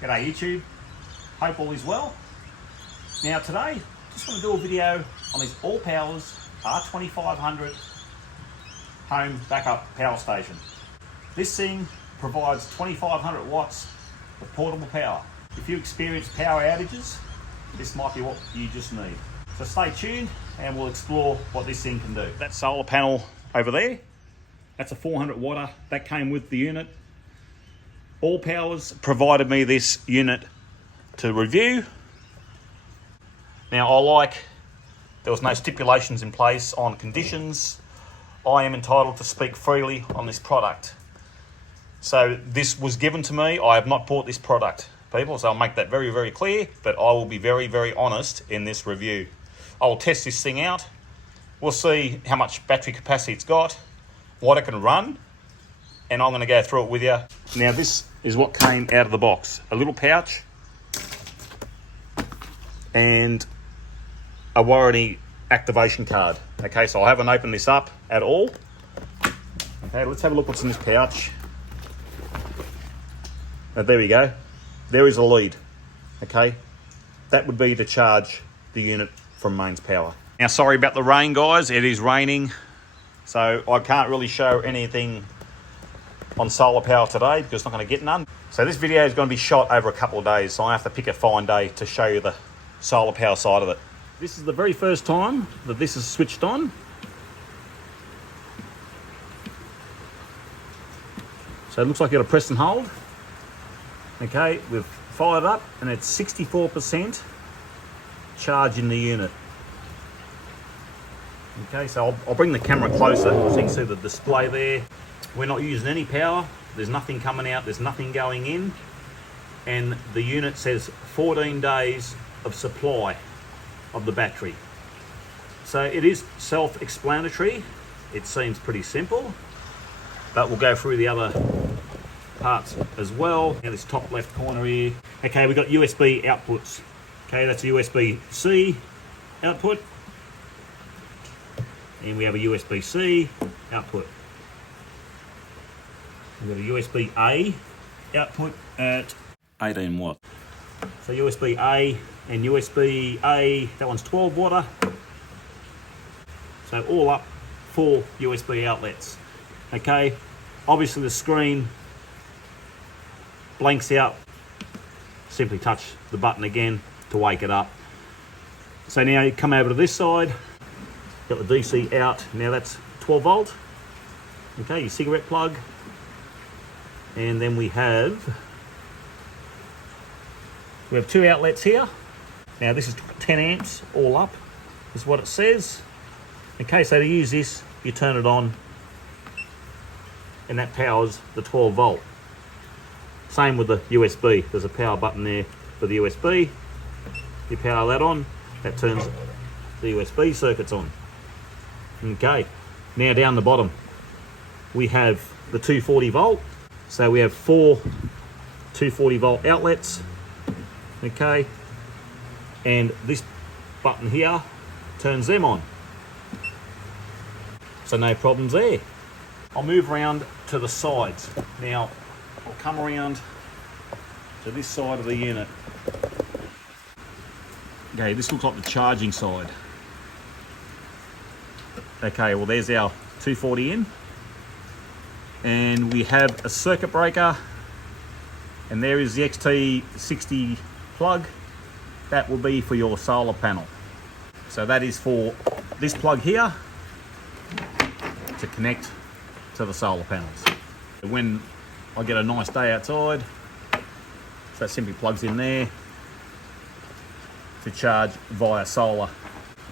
G'day YouTube, hope all is well. Now today, just want to do a video on this Allpowers R2500 home backup power station. This thing provides 2500 watts of portable power. If you experience power outages, this might be what you just need. So stay tuned and we'll explore what this thing can do. That solar panel over there, that's a 400 watter, that came with the unit. Allpowers provided me this unit to review. Now there was no stipulations in place on conditions. I am entitled to speak freely on this product. So this was given to me. I have not bought this product, people, so I'll make that very, very clear, but I will be very, very honest in this review. I will test this thing out. We'll see how much battery capacity it's got, what it can run, and I'm going to go through it with you. Now this is what came out of the box. A little pouch and a warranty activation card. Okay, so I haven't opened this up at all. Okay, let's have a look what's in this pouch. There we go. There is a lead. Okay, that would be to charge the unit from mains power. Now sorry about the rain, guys. It is raining, so I can't really show anything on solar power today because it's not going to get none. So this video is going to be shot over a couple of days, so I have to pick a fine day to show you the solar power side of it. This is the very first time that this is switched on. So it looks like you've got to press and hold. Okay, we've fired up and it's 64% charge in the unit. Okay, so I'll bring the camera closer so you can see the display there. We're not using any power, there's nothing coming out, there's nothing going in, and the unit says 14 days of supply of the battery. So it is self-explanatory, it seems pretty simple, but we'll go through the other parts as well. Now this top left corner here, okay, we've got USB outputs. Okay, that's a USB-C output, and we have a USB-C output. We've got a USB-A output at 18 watt. So USB-A and USB-A, that one's 12 watt. So all up 4 USB outlets. Okay, obviously the screen blanks out. Simply touch the button again to wake it up. So now you come over to this side, got the DC out. Now that's 12 volt. Okay, your cigarette plug. And then we have 2 outlets here. Now this is 10 amps all up, is what it says. Okay, so to use this, you turn it on and that powers the 12 volt. Same with the USB, there's a power button there for the USB. You power that on, that turns the USB circuits on. Okay, now down the bottom, we have the 240 volt. So we have 4 240 volt outlets, okay, and this button here turns them on. So no problems there. I'll move around to the sides. Now I'll come around to this side of the unit. Okay, this looks like the charging side. Okay, well there's our 240 in. And we have a circuit breaker, and there is the XT60 plug. That will be for your solar panel. So that is for this plug here to connect to the solar panels. When I get a nice day outside, so that simply plugs in there to charge via solar.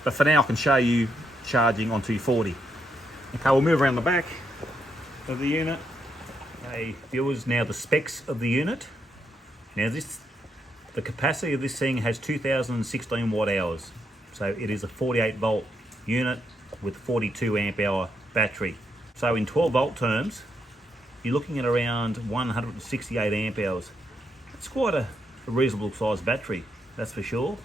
But for now I can show you charging on 240. Okay, we'll move around the back of the unit. Okay, viewers, now the specs of the unit. Now the capacity of this thing has 2016 watt hours. So it is a 48 volt unit with 42 amp hour battery. So in 12 volt terms, you're looking at around 168 amp hours. It's quite a reasonable sized battery, that's for sure.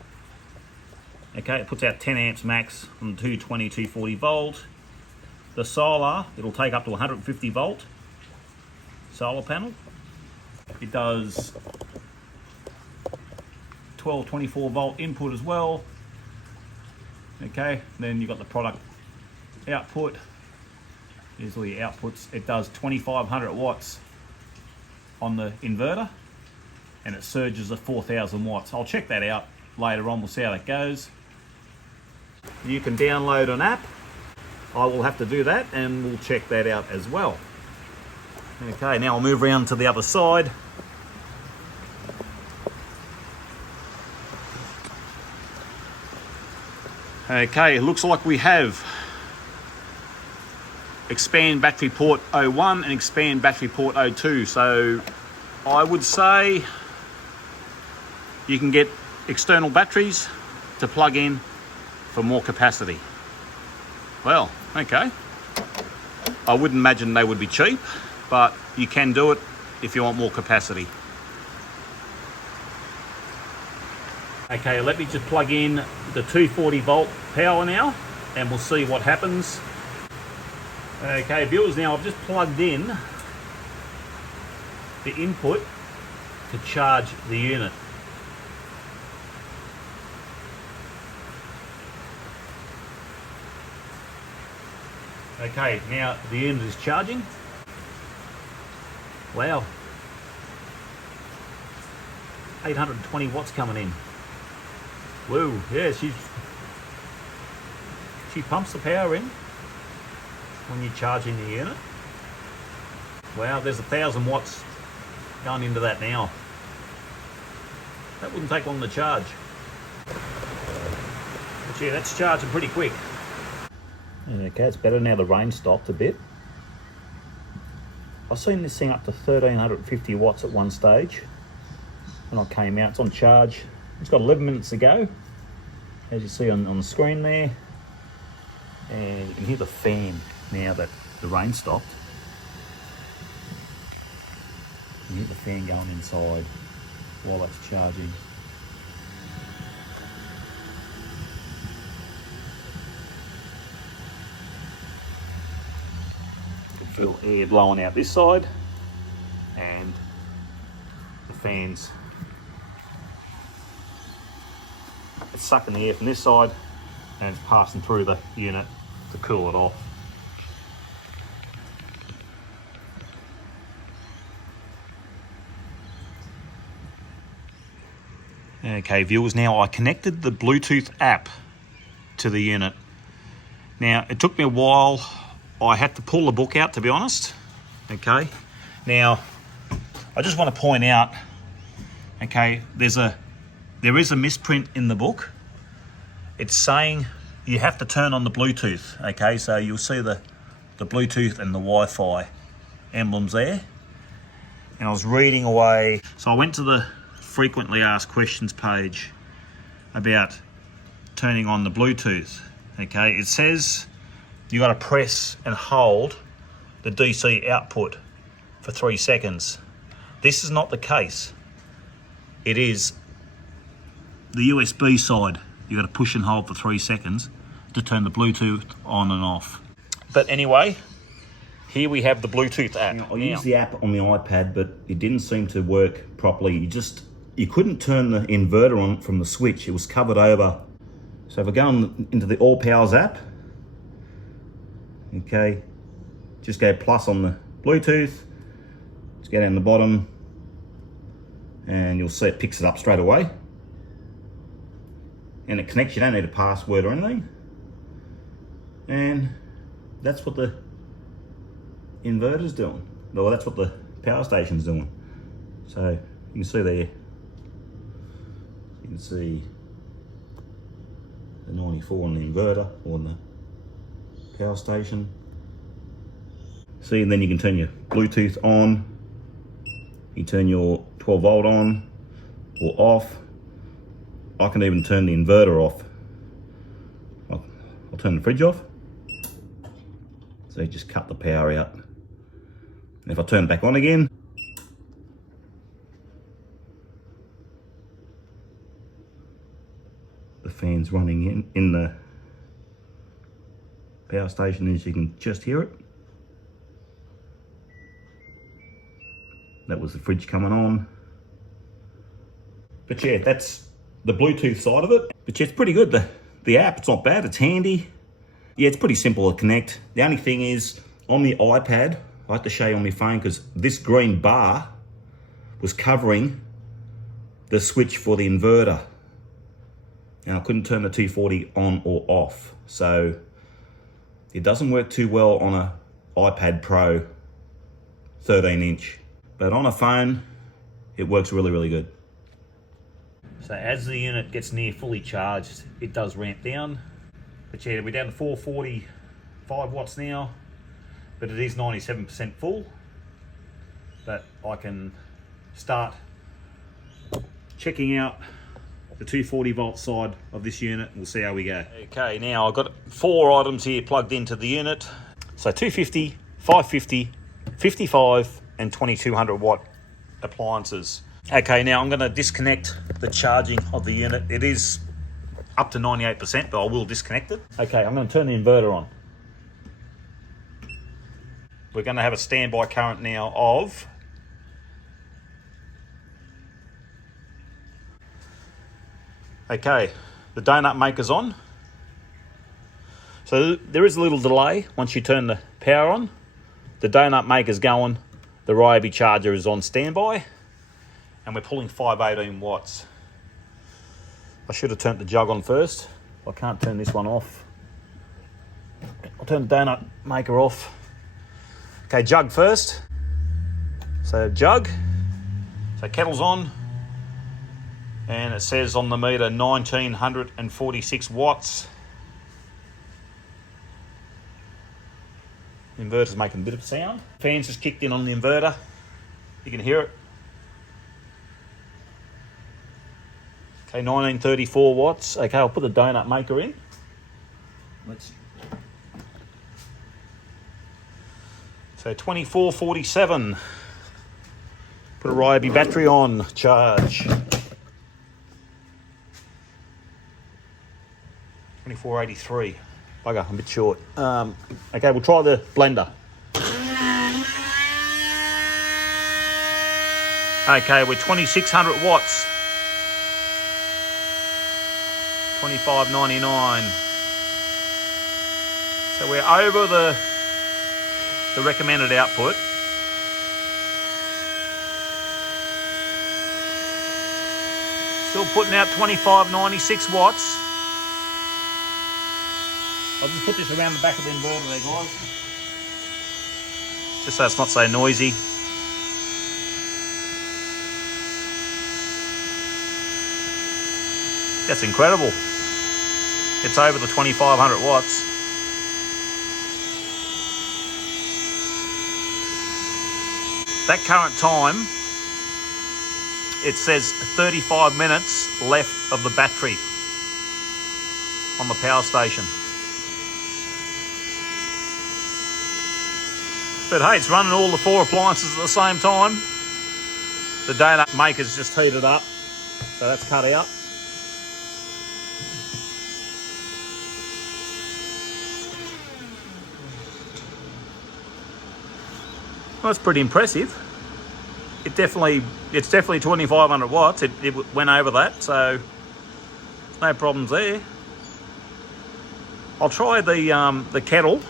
Okay, it puts out 10 amps max on the 220, 240 volt. The solar, it'll take up to 150 volt solar panel. It does 12, 24 volt input as well. Okay, then you've got the product output. Here's all your outputs. It does 2500 watts on the inverter, and it surges at 4000 watts. I'll check that out later on, we'll see how that goes. You can download an app. I will have to do that, and we'll check that out as well. Okay, now I'll move around to the other side. Okay, it looks like we have expand battery port 01 and expand battery port 02. So I would say you can get external batteries to plug in for more capacity. Well, okay. I wouldn't imagine they would be cheap, but you can do it if you want more capacity. Okay, let me just plug in the 240 volt power now, and we'll see what happens. Okay, viewers, now I've just plugged in the input to charge the unit. Okay, now the unit is charging. Wow. 820 watts coming in. Whoa, yeah, she pumps the power in when you're charging the unit. Wow, there's 1000 watts going into that now. That wouldn't take long to charge. But yeah, that's charging pretty quick. Okay, it's better now the rain stopped a bit. I've seen this thing up to 1350 watts at one stage. When I came out, it's on charge. It's got 11 minutes to go, as you see on the screen there. And you can hear the fan now that the rain stopped. You can hear the fan going inside while that's charging. You can feel air blowing out this side, and the fans, it's sucking the air from this side and it's passing through the unit to cool it off. Okay, viewers, now I connected the Bluetooth app to the unit. Now, it took me a while. I had to pull the book out, to be honest. Okay, now I just want to point out, okay, there is a misprint in the book. It's saying you have to turn on the Bluetooth. Okay, so you'll see the Bluetooth and the Wi-Fi emblems there. And I was reading away, so I went to the frequently asked questions page about turning on the Bluetooth. Okay, it says you got to press and hold the DC output for 3 seconds. This is not the case. It is the USB side. You got to push and hold for 3 seconds to turn the Bluetooth on and off. But anyway, here we have the Bluetooth app. Now, I used the app on the iPad, but it didn't seem to work properly. You couldn't turn the inverter on from the switch. It was covered over. So if I go into the Allpowers app, okay, just go plus on the Bluetooth. Let's go down the bottom, and you'll see it picks it up straight away. And it connects. You don't need a password or anything. And that's what the inverter's doing. Well, that's what the power station's doing. So you can see there, you can see the 94 on the inverter or on the power station. See, and then you can turn your Bluetooth on. You turn your 12 volt on or off. I can even turn the inverter off. I'll turn the fridge off. So you just cut the power out. And if I turn it back on again, the fan's running in the power station, as you can just hear it. That was the fridge coming on. But yeah, that's the Bluetooth side of it. But yeah, it's pretty good. The app, it's not bad, it's handy. Yeah, it's pretty simple to connect. The only thing is, on the iPad, I have to show you on my phone because this green bar was covering the switch for the inverter. And I couldn't turn the 240 on or off. So it doesn't work too well on a iPad Pro 13-inch. But on a phone, it works really, really good. So as the unit gets near fully charged, it does ramp down. But yeah, we're down to 445 watts now, but it is 97% full. But I can start checking out the 240 volt side of this unit. We'll see how we go. Okay, now I've got 4 items here plugged into the unit. So 250, 550, 55 and 2200 watt appliances. Okay, now I'm going to disconnect the charging of the unit. It is up to 98%, but I will disconnect it. Okay, I'm going to turn the inverter on. We're going to have a standby current now of okay, the donut maker's on. So there is a little delay once you turn the power on. The donut maker's going, the Ryobi charger is on standby, and we're pulling 518 watts. I should have turned the jug on first. I can't turn this one off. I'll turn the donut maker off. Okay, jug first. So jug. So kettle's on. And it says on the meter 1946 watts. The inverter's making a bit of sound. Fans just kicked in on the inverter. You can hear it. Okay, 1934 watts. Okay, I'll put the donut maker in. So 2447. Put a Ryobi battery on, charge. 2483. Bugger, I'm a bit short. Okay, we'll try the blender. Okay, we're 2600 watts. 2599. So we're over the recommended output. Still putting out 2596 watts. I'll just put this around the back of the inverter there, guys. Just so it's not so noisy. That's incredible. It's over the 2500 watts. That current time, it says 35 minutes left of the battery on the power station. But hey, it's running all the 4 appliances at the same time. The donut maker's just heated up, so that's cut out. Well, that's pretty impressive. It's definitely 2500 watts. It went over that, so no problems there. I'll try the kettle,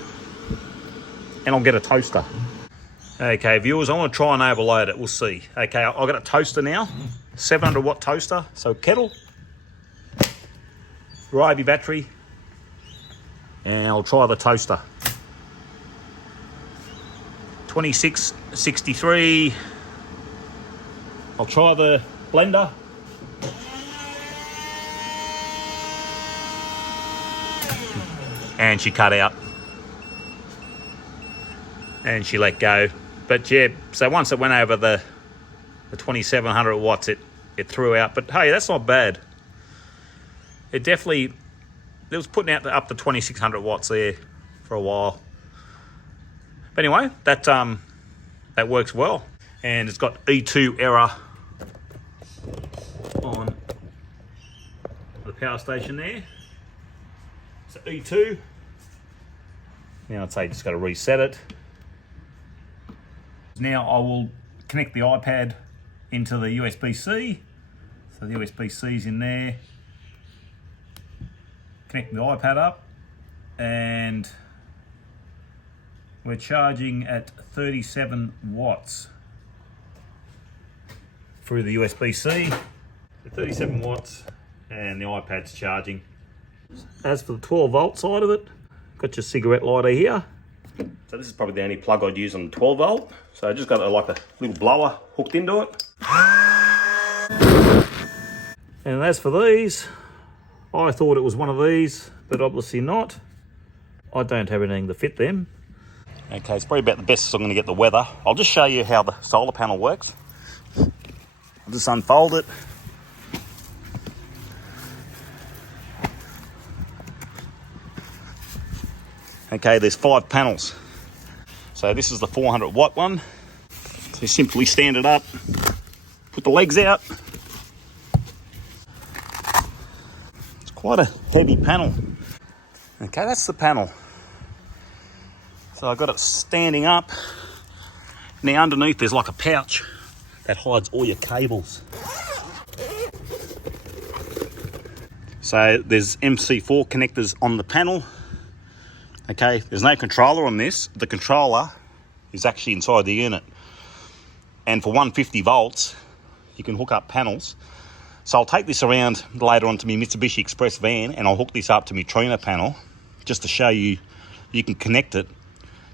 and I'll get a toaster. Okay, viewers, I want to try and overload it. We'll see. Okay, I've got a toaster now, 700 watt toaster. So kettle, Ryobi battery, and I'll try the toaster. 2663. I'll try the blender. And she cut out. And she let go. But yeah, so once it went over the 2700 watts, it threw out. But hey, that's not bad. It was putting out up to 2600 watts there for a while. But anyway, that works well. And it's got E2 error on the power station there. So E2. Now I'd say just got to reset it. Now I will connect the iPad into the USB-C. So So the USB-C's in there. Connect the iPad up, and we're charging at 37 watts through the USB-C. So 37 watts, and the iPad's charging. As for the 12 volt side of it, got your cigarette lighter here. So this is probably the only plug I'd use on the 12 volt. So I just got like a little blower hooked into it. And as for these, I thought it was one of these, but obviously not. I don't have anything to fit them. Okay, it's probably about the best I'm going to get the weather. I'll just show you how the solar panel works. I'll just unfold it. Okay, there's 5 panels. So this is the 400 watt one. So you simply stand it up, put the legs out. It's quite a heavy panel. Okay, that's the panel. So I've got it standing up. Now underneath there's like a pouch that hides all your cables. So there's MC4 connectors on the panel. Okay, there's no controller on this. The controller is actually inside the unit. And for 150 volts, you can hook up panels. So I'll take this around later on to my Mitsubishi Express van, and I'll hook this up to my Trina panel, just to show you you can connect it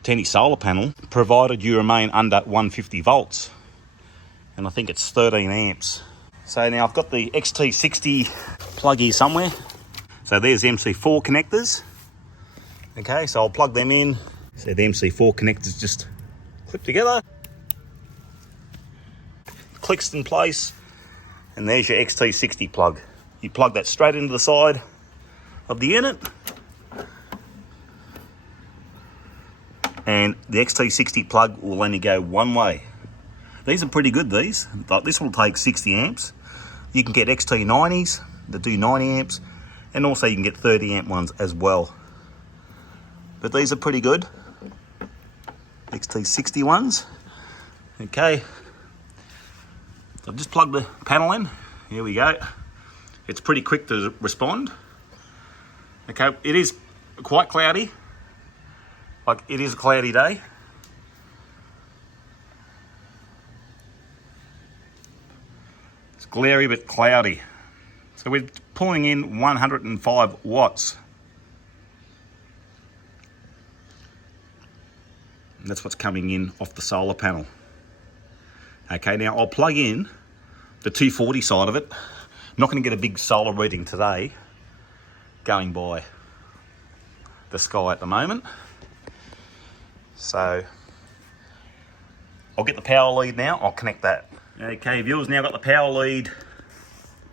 to any solar panel, provided you remain under 150 volts. And I think it's 13 amps. So now I've got the XT60 plug here somewhere. So there's the MC4 connectors. Okay, so I'll plug them in. So the MC4 connectors just clip together. Clicks in place. And there's your XT60 plug. You plug that straight into the side of the unit. And the XT60 plug will only go one way. These are pretty good, these. Like this will take 60 amps. You can get XT90s that do 90 amps. And also you can get 30 amp ones as well. But these are pretty good. XT60 ones. Okay. So I've just plugged the panel in. Here we go. It's pretty quick to respond. Okay, it is quite cloudy. Like, it is a cloudy day. It's glary but cloudy. So we're pulling in 105 watts. And that's what's coming in off the solar panel. Okay, now I'll plug in the 240 side of it. Not going to get a big solar reading today, going by the sky at the moment. So I'll get the power lead now. I'll connect that. Okay, viewers, now got the power lead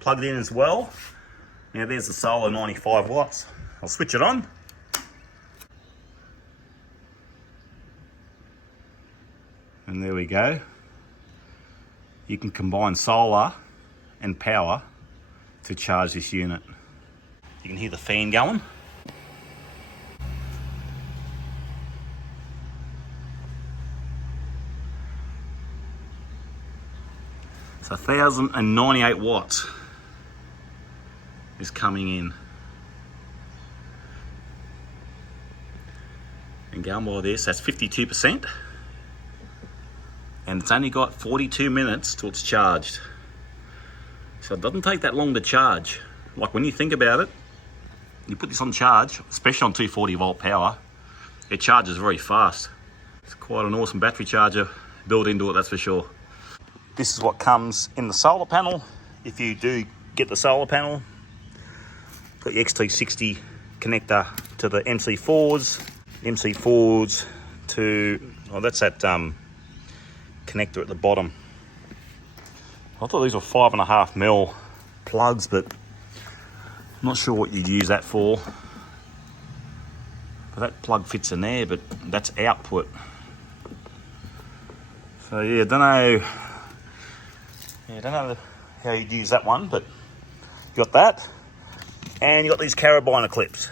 plugged in as well. Now there's the solar 95 watts. I'll switch it on. And there we go. You can combine solar and power to charge this unit. You can hear the fan going. So 1,098 watts is coming in. And going by this, that's 52%. And it's only got 42 minutes till it's charged. So it doesn't take that long to charge. Like when you think about it, you put this on charge, especially on 240 volt power, it charges very fast. It's quite an awesome battery charger built into it, that's for sure. This is what comes in the solar panel. If you do get the solar panel, got your XT60 connector to the MC4s to, oh, that's that connector at the bottom. I thought these were 5.5mm plugs, but I'm not sure what you'd use that for. But that plug fits in there, but that's output. So yeah, don't know how you'd use that one, but you got that. And you got these carabiner clips.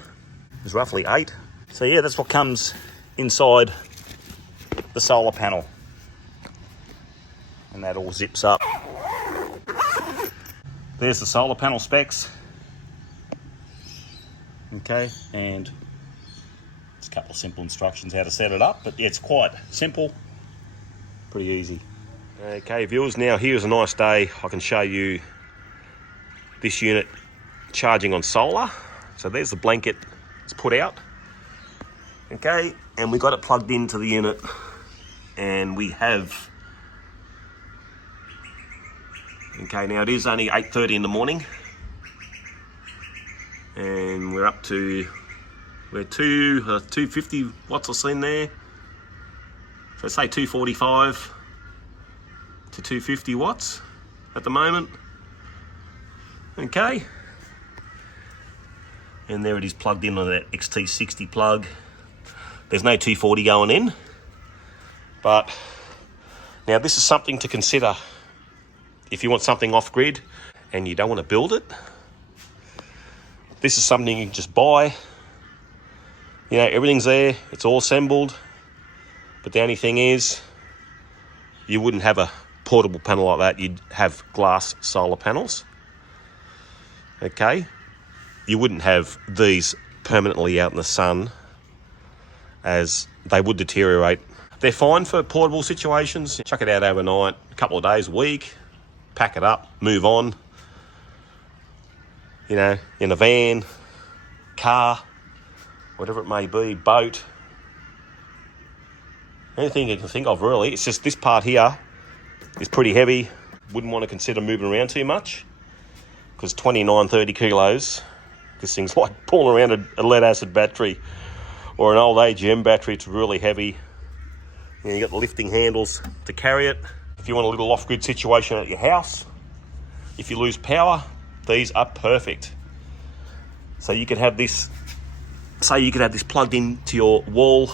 There's roughly 8. So yeah, that's what comes inside the solar panel. And that all zips up. there's the solar panel specs. Okay, and just a couple of simple instructions how to set it up, but yeah, it's quite simple, pretty easy. Okay, viewers, now here's a nice day. I can show you this unit charging on solar. So there's the blanket it's put out. Okay, and we got it plugged into the unit, and we have, okay, now it is only 8:30 in the morning, and we're up to, we're 250 watts I've seen there. So say 245 to 250 watts at the moment. Okay, and there it is plugged in with that XT60 plug. There's no 240 going in, but now this is something to consider if you want something off grid and you don't want to build it. This is something you can just buy. You know, everything's there, it's all assembled, but the only thing is you wouldn't have a portable panel like that. You'd have glass solar panels. Okay, you wouldn't have these permanently out in the sun, as they would deteriorate. They're fine for portable situations. Chuck it out overnight, a couple of days, a week, pack it up, move on. You know, in a van, car, whatever it may be, boat, anything you can think of really. It's just this part here is pretty heavy. Wouldn't want to consider moving around too much, because 29, 30 kilos, this thing's like pulling around a lead acid battery or an old AGM battery. It's really heavy. You know, you got the lifting handles to carry it. If you want a little off-grid situation at your house, if you lose power, these are perfect. So you could have this, say you could have this plugged into your wall.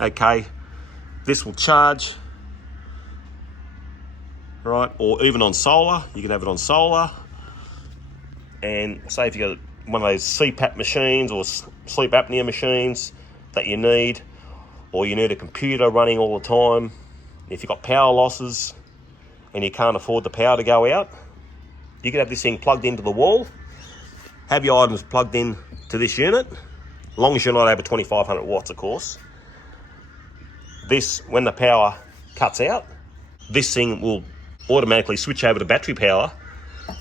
Okay, this will charge, right? Or even on solar, you can have it on solar. And say if you got one of those CPAP machines or sleep apnea machines that you need, or you need a computer running all the time, if you've got power losses and you can't afford the power to go out, you can have this thing plugged into the wall, have your items plugged in to this unit, as long as you're not over 2500 watts, of course. This, when the power cuts out, this thing will automatically switch over to battery power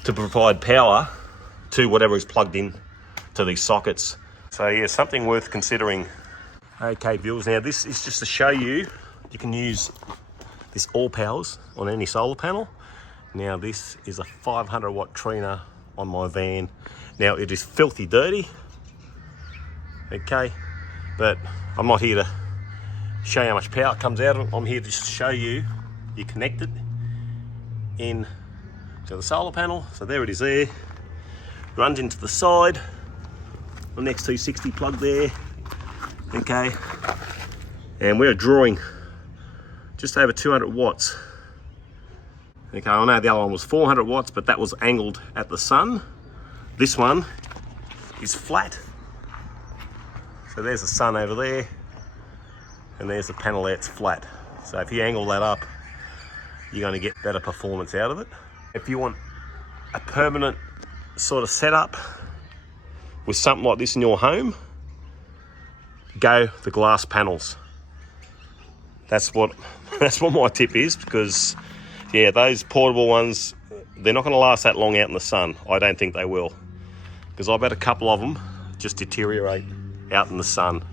to provide power to whatever is plugged in to these sockets. So yeah, something worth considering. Okay viewers, now this is just to show you, you can use this Allpowers on any solar panel. Now this is a 500 watt trainer on my van. Now it is filthy dirty, okay, but I'm not here to show you how much power comes out of it. I'm here to just show you, you connect it in to the solar panel. So there it is there. Runs into the side, the next 260 plug there, okay, and we're drawing just over 200 watts. Okay, I know the other one was 400 watts, but that was angled at the sun. This one is flat. So there's the sun over there, and there's the panel there, it's flat. So if you angle that up, you're going to get better performance out of it. If you want a permanent sort of setup with something like this in your home, go the glass panels. That's what my tip is, because yeah, those portable ones, they're not going to last that long out in the sun. I don't think they will, because I've had a couple of them just deteriorate out in the sun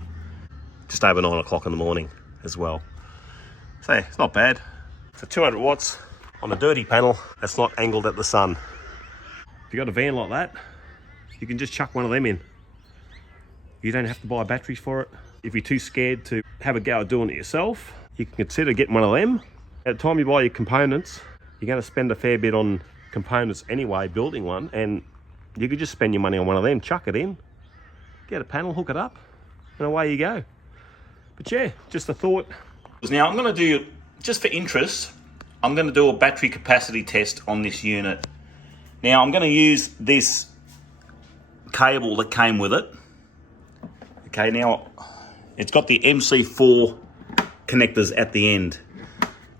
just over 9 o'clock in the morning as well. So it's not bad. So 200 watts on a dirty panel that's not angled at the sun. If you've got a van like that, you can just chuck one of them in. You don't have to buy batteries for it. If you're too scared to have a go at doing it yourself, you can consider getting one of them. At the time you buy your components, you're going to spend a fair bit on components anyway, building one, and you could just spend your money on one of them, chuck it in, get a panel, hook it up, and away you go. But yeah, just a thought. Now I'm going to do, just for interest, I'm going to do a battery capacity test on this unit. Now I'm going to use this cable that came with it. Okay, now it's got the MC4 connectors at the end.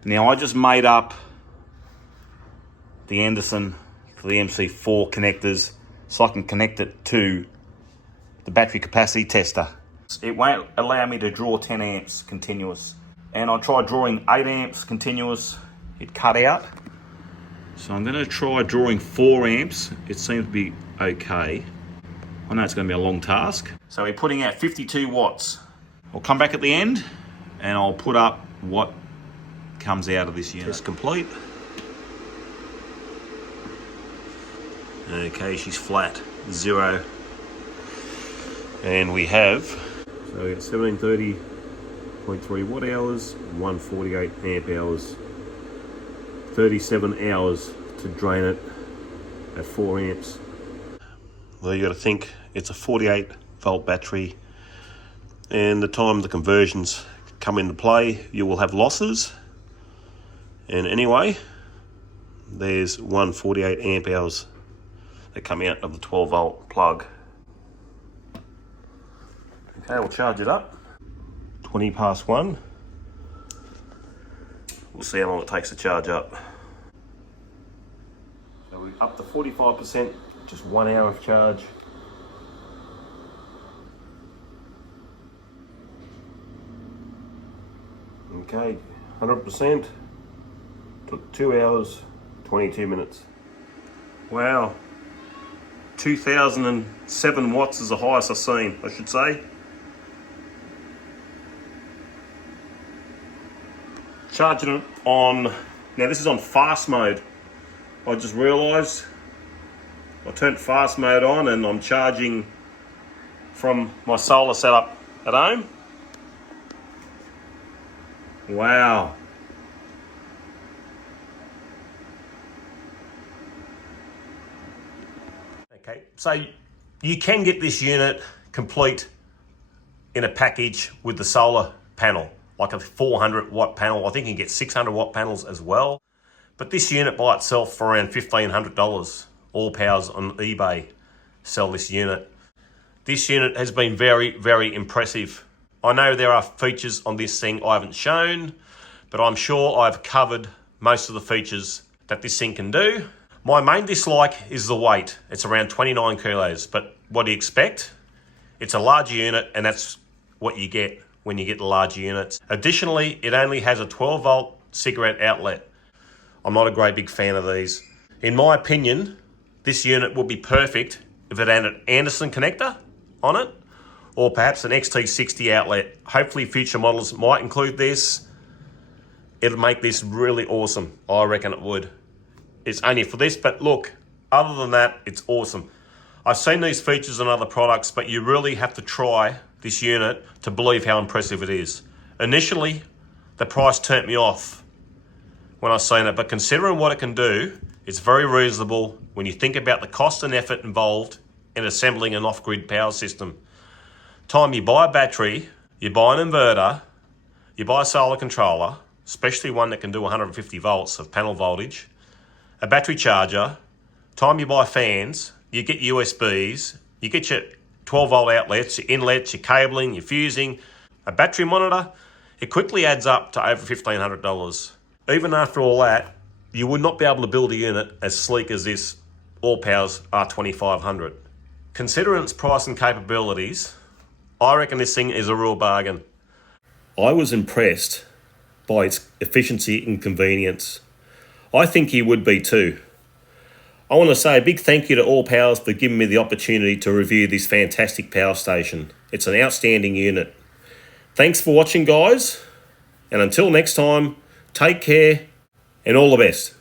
Now I just made up the Anderson for the MC4 connectors so I can connect it to the battery capacity tester. It won't allow me to draw 10 amps continuous. And I tried drawing 8 amps continuous, it cut out. So I'm going to try drawing 4 amps. It seems to be okay. I know it's going to be a long task. So we're putting out 52 watts. I'll come back at the end and I'll put up what comes out of this unit. Test complete. Okay, she's flat, 0. And we have, so we got 1730.3 watt hours, 148 amp hours, 37 hours to drain it at 4 amps. Well, you got to think it's a 48 volt battery, and the time the conversions come into play, you will have losses. And anyway, there's 148 amp hours that come out of the 12 volt plug. Okay, we'll charge it up. 20 past 1. We'll see how long it takes to charge up. So we're up to 45%, just 1 hour of charge. Okay, 100%. Took 2 hours, 22 minutes. Wow. 2007 watts is the highest I've seen, I should say. Charging it on, now this is on fast mode. I just realised I turned fast mode on and I'm charging from my solar setup at home. Wow. Okay, so you can get this unit complete in a package with the solar panel, like a 400 watt panel. I think you can get 600 watt panels as well. But this unit by itself for around $1,500. Allpowers on eBay sell this unit. This unit has been very, very impressive. I know there are features on this thing I haven't shown, but I'm sure I've covered most of the features that this thing can do. My main dislike is the weight. It's around 29 kilos, but what do you expect? It's a larger unit, and that's what you get when you get the larger units. Additionally, it only has a 12 volt cigarette outlet. I'm not a great big fan of these. In my opinion, this unit would be perfect if it had an Anderson connector on it, or perhaps an XT60 outlet. Hopefully future models might include this. It'll make this really awesome. I reckon it would. It's only for this, but look, other than that, it's awesome. I've seen these features on other products, but you really have to try this unit to believe how impressive it is. Initially, the price turned me off when I seen it, but considering what it can do, it's very reasonable when you think about the cost and effort involved in assembling an off-grid power system. Time you buy a battery, you buy an inverter, you buy a solar controller, especially one that can do 150 volts of panel voltage, a battery charger, time you buy fans, you get USBs, you get your 12 volt outlets, your inlets, your cabling, your fusing, a battery monitor, it quickly adds up to over $1,500. Even after all that, you would not be able to build a unit as sleek as this Allpowers R2500. Considering its price and capabilities, I reckon this thing is a real bargain. I was impressed by its efficiency and convenience. I think you would be too. I want to say a big thank you to Allpowers for giving me the opportunity to review this fantastic power station. It's an outstanding unit. Thanks for watching, guys, and until next time, take care and all the best.